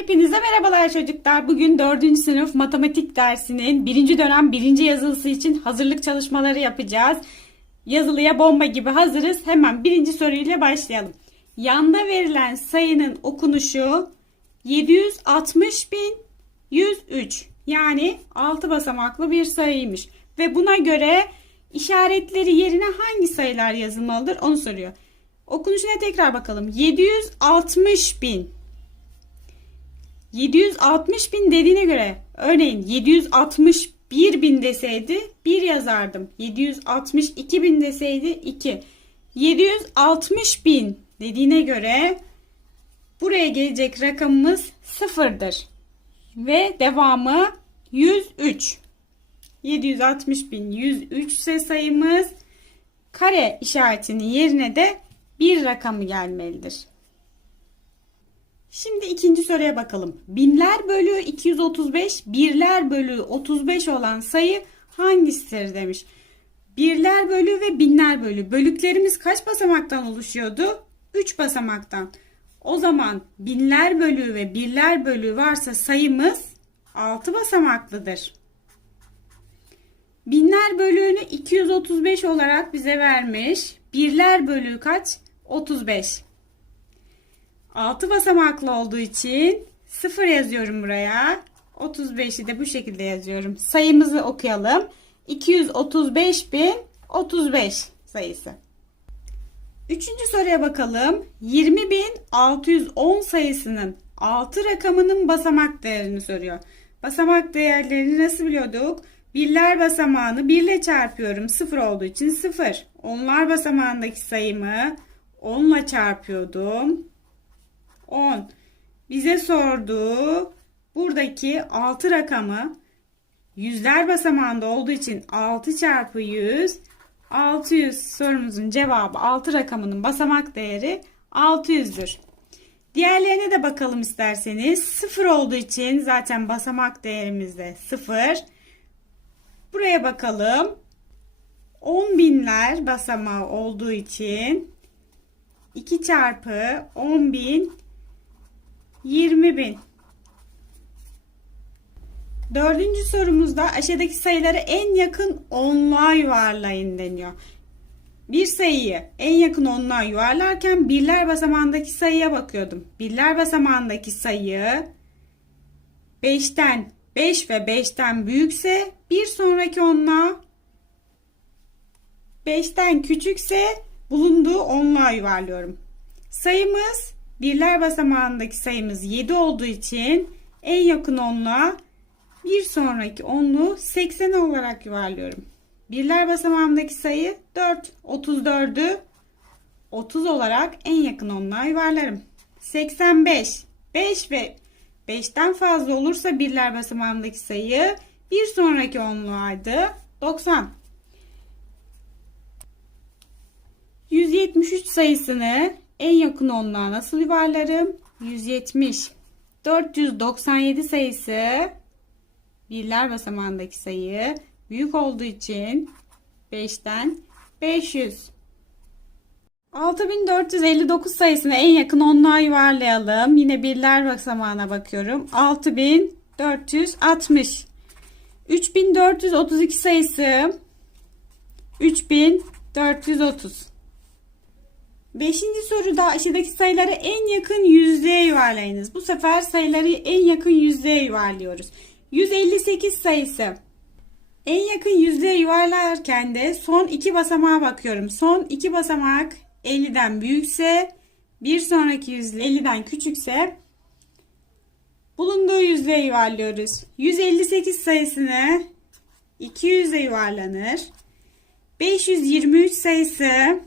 Hepinize merhabalar çocuklar. Bugün 4. sınıf matematik dersinin 1. dönem 1. yazılısı için hazırlık çalışmaları yapacağız. Yazılıya bomba gibi hazırız. Hemen birinci soruyla başlayalım. Yanda verilen sayının okunuşu 760.103 yani 6 basamaklı bir sayıymış. Ve buna göre işaretleri yerine hangi sayılar yazılmalıdır onu soruyor. Okunuşuna tekrar bakalım. 760 bin. 760 bin dediğine göre örneğin 761 bin deseydi 1 yazardım. 762 bin deseydi 2. 760 bin dediğine göre buraya gelecek rakamımız sıfırdır. Ve devamı 103. 760 bin 103 ise sayımız kare işaretinin yerine de bir rakamı gelmelidir. Şimdi ikinci soruya bakalım. Binler bölü 235, birler bölü 35 olan sayı hangisidir demiş. Birler bölü ve binler bölü. Bölüklerimiz kaç basamaktan oluşuyordu? 3 basamaktan. O zaman binler bölü ve birler bölü varsa sayımız 6 basamaklıdır. Binler bölüğünü 235 olarak bize vermiş. Birler bölüğü kaç? 35. 6 basamaklı olduğu için 0 yazıyorum buraya. 35'i de bu şekilde yazıyorum. Sayımızı okuyalım. 235.035 sayısı. Üçüncü soruya bakalım. 20.610 sayısının 6 rakamının basamak değerini soruyor. Basamak değerlerini nasıl biliyorduk? Birler basamağını 1 ile çarpıyorum. 0 olduğu için 0. Onlar basamağındaki sayımı 10 ile çarpıyordum. 10. Bize sorduğu buradaki 6 rakamı yüzler basamağında olduğu için 6 çarpı 100 600 sorumuzun cevabı 6 rakamının basamak değeri 600'dür. Diğerlerine de bakalım isterseniz. 0 olduğu için zaten basamak değerimiz de 0. Buraya bakalım. 10 binler basamağı olduğu için 2 çarpı 10 bin 20 bin. Dördüncü sorumuzda aşağıdaki sayıları en yakın onluğa yuvarlayın deniyor. Bir sayıyı en yakın onluğa yuvarlarken birler basamağındaki sayıya bakıyordum. Birler basamağındaki sayı 5'ten 5 ve 5'ten büyükse bir sonraki onluğa 5'ten küçükse bulunduğu onluğa yuvarlıyorum. Sayımız birler basamağındaki sayımız 7 olduğu için en yakın onluğa bir sonraki onluğu 80 olarak yuvarlıyorum. Birler basamağındaki sayı 4. 34'ü 30 olarak en yakın onluğa yuvarlarım. 85. 5 ve 5'ten fazla olursa birler basamağındaki sayı bir sonraki onluğaydı. 90. 173 sayısını en yakın onluğa nasıl yuvarlarım? 170. 497 sayısı birler basamağındaki sayı büyük olduğu için 5'ten 500. 6459 sayısını en yakın onluğa yuvarlayalım. Yine birler basamağına bakıyorum. 6460. 3432 sayısı 3430. Beşinci soruda aşağıdaki sayıları en yakın yüzdeye yuvarlayınız. Bu sefer sayıları en yakın yüzdeye yuvarlıyoruz. 158 sayısı. En yakın yüzdeye yuvarlarken de son iki basamağa bakıyorum. Son iki basamak 50'den büyükse bir sonraki yüzde 50'den küçükse bulunduğu yüzdeye yuvarlıyoruz. 158 sayısını 200'e yuvarlanır. 523 sayısı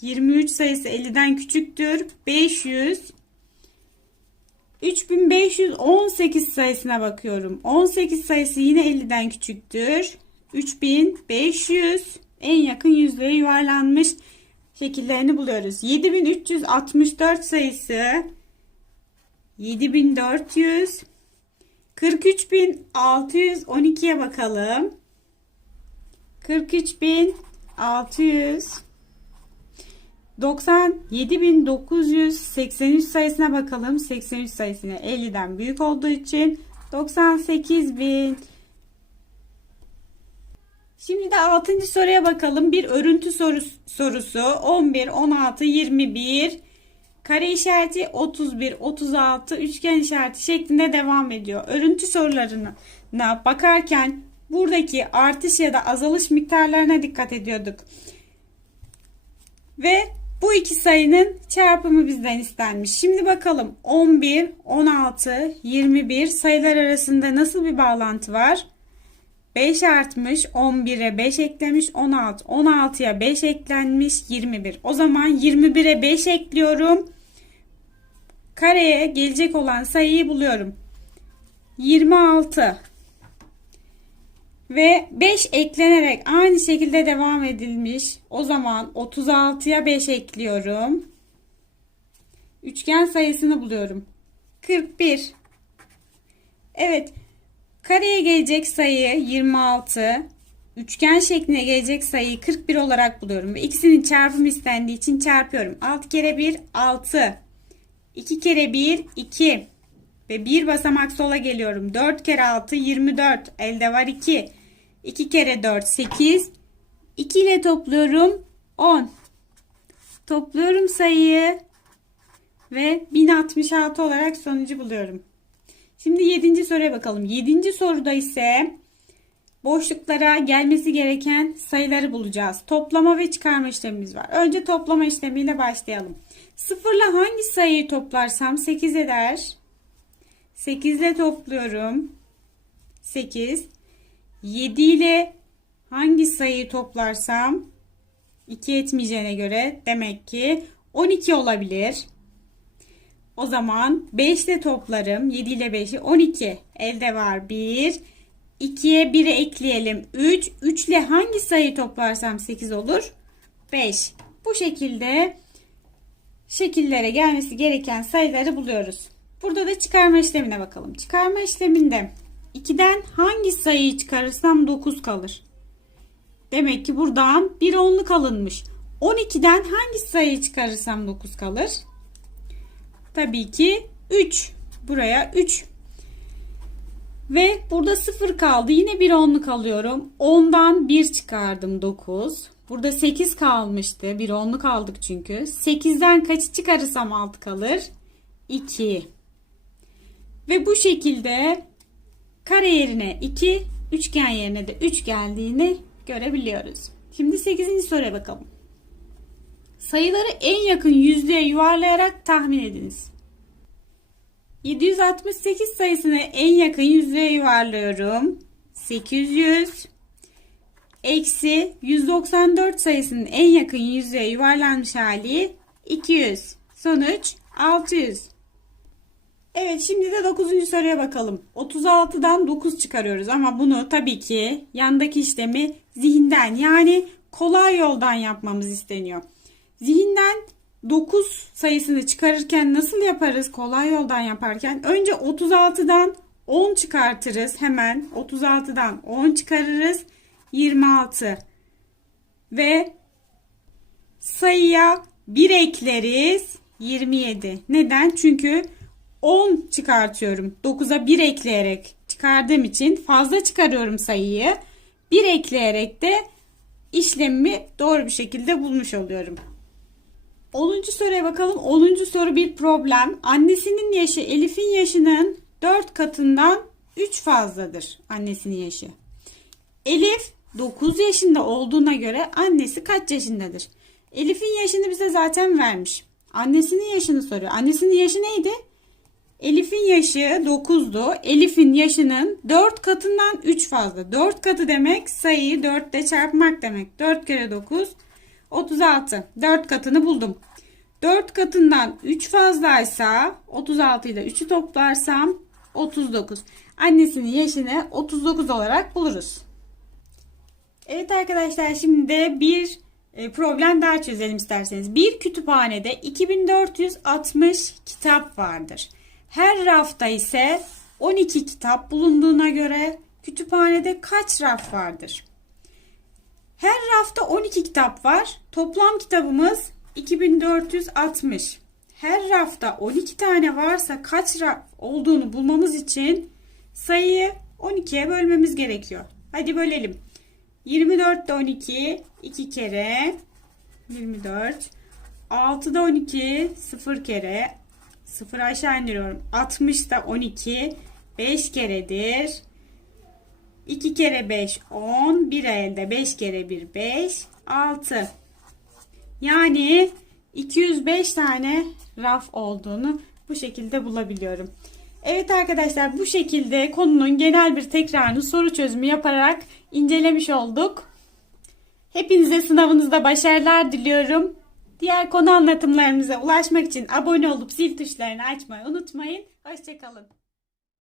23 sayısı 50'den küçüktür. 500 3518 sayısına bakıyorum. 18 sayısı yine 50'den küçüktür. 3500 en yakın yüzlüğe yuvarlanmış şekillerini buluyoruz. 7364 sayısı 7400 43612'ye bakalım. 43600 97.983 sayısına bakalım. 83 sayısına 50'den büyük olduğu için 98.000 Şimdi de 6. soruya bakalım. Bir örüntü sorusu, sorusu 11, 16, 21 kare işareti 31, 36 üçgen işareti şeklinde devam ediyor. Örüntü sorularına bakarken buradaki artış ya da azalış miktarlarına dikkat ediyorduk. Ve bu iki sayının çarpımı bizden istenmiş. Şimdi bakalım 11, 16, 21 sayılar arasında nasıl bir bağlantı var? 5 artmış, 11'e 5 eklemiş, 16. 16'ya 5 eklenmiş, 21. O zaman 21'e 5 ekliyorum. Kareye gelecek olan sayıyı buluyorum. 26. Ve 5 eklenerek aynı şekilde devam edilmiş. O zaman 36'ya 5 ekliyorum. Üçgen sayısını buluyorum. 41. Evet. Kareye gelecek sayı 26. Üçgen şekline gelecek sayıyı 41 olarak buluyorum. Ve ikisinin çarpımı istendiği için çarpıyorum. 6 kere 1 6. 2 kere 1 2. Ve bir basamak sola geliyorum. 4 kere 6 24. Elde var 2. 2 kere 4 8. 2 ile topluyorum 10. Topluyorum sayıyı ve 1066 olarak sonucu buluyorum. Şimdi 7. soruya bakalım. 7. soruda ise boşluklara gelmesi gereken sayıları bulacağız. Toplama ve çıkarma işlemimiz var. Önce toplama işlemiyle başlayalım. 0 ile hangi sayıyı toplarsam 8 eder. 8 ile topluyorum. 8. 7 ile hangi sayıyı toplarsam 2 etmeyeceğine göre demek ki 12 olabilir. O zaman 5 ile toplarım. 7 ile 5'i 12. Elde var 1. 2'ye 1'i ekleyelim. 3. 3 ile hangi sayıyı toplarsam 8 olur? 5. Bu şekilde şekillere gelmesi gereken sayıları buluyoruz. Burada da çıkarma işlemine bakalım. Çıkarma işleminde 2'den hangi sayıyı çıkarırsam 9 kalır. Demek ki buradan bir onluk alınmış. 12'den hangi sayıyı çıkarırsam 9 kalır? Tabii ki 3. Buraya 3. Ve burada 0 kaldı. Yine bir onluk alıyorum. 10'dan 1 çıkardım 9. Burada 8 kalmıştı. Bir onluk aldık çünkü. 8'den kaçı çıkarırsam 6 kalır? 2. Ve bu şekilde kare yerine 2, üçgen yerine de 3 geldiğini görebiliyoruz. Şimdi 8. soruya bakalım. Sayıları en yakın yüzlüğe yuvarlayarak tahmin ediniz. 768 sayısını en yakın yüzlüğe yuvarlıyorum. 800 eksi 194 sayısının en yakın yüzlüğe yuvarlanmış hali 200. Sonuç 600. Evet şimdi de 9. soruya bakalım. 36'dan 9 çıkarıyoruz ama bunu tabii ki yandaki işlemi zihinden yani kolay yoldan yapmamız isteniyor. Zihinden 9 sayısını çıkarırken nasıl yaparız? Kolay yoldan yaparken önce 36'dan 10 çıkartırız. Hemen 36'dan 10 çıkarırız. 26 ve sayıya 1 ekleriz. 27. Neden? Çünkü 10 çıkartıyorum. 9'a 1 ekleyerek çıkardığım için fazla çıkarıyorum sayıyı. 1 ekleyerek de işlemimi doğru bir şekilde bulmuş oluyorum. 10. soruya bakalım. 10. soru bir problem. Annesinin yaşı Elif'in yaşının 4 katından 3 fazladır. Annesinin yaşı. Elif 9 yaşında olduğuna göre annesi kaç yaşındadır? Elif'in yaşını bize zaten vermiş. Annesinin yaşını soruyor. Annesinin yaşı neydi? Elif'in yaşı 9'du. Elif'in yaşının 4 katından 3 fazla. 4 katı demek sayıyı 4 ile çarpmak demek. 4 kere 9 36. 4 katını buldum. 4 katından 3 fazlaysa 36 ile 3'ü toplarsam 39. Annesinin yaşını 39 olarak buluruz. Evet arkadaşlar şimdi de bir e, problem daha çözelim isterseniz. Bir kütüphanede 2460 kitap vardır. Her rafta ise 12 kitap bulunduğuna göre kütüphanede kaç raf vardır? Her rafta 12 kitap var. Toplam kitabımız 2460. Her rafta 12 tane varsa kaç raf olduğunu bulmamız için sayıyı 12'ye bölmemiz gerekiyor. Hadi bölelim. 24 de 12 2 kere 24 6 da 12 0 kere 0 aşağı indiriyorum. 60 da 12 5 keredir. 2 kere 5 10 bir elde 5 kere 1 5 6 yani 205 tane raf olduğunu bu şekilde bulabiliyorum. Evet arkadaşlar bu şekilde konunun genel bir tekrarını soru çözümü yaparak incelemiş olduk. Hepinize sınavınızda başarılar diliyorum. Diğer konu anlatımlarımıza ulaşmak için abone olup zil tuşlarını açmayı unutmayın. Hoşçakalın.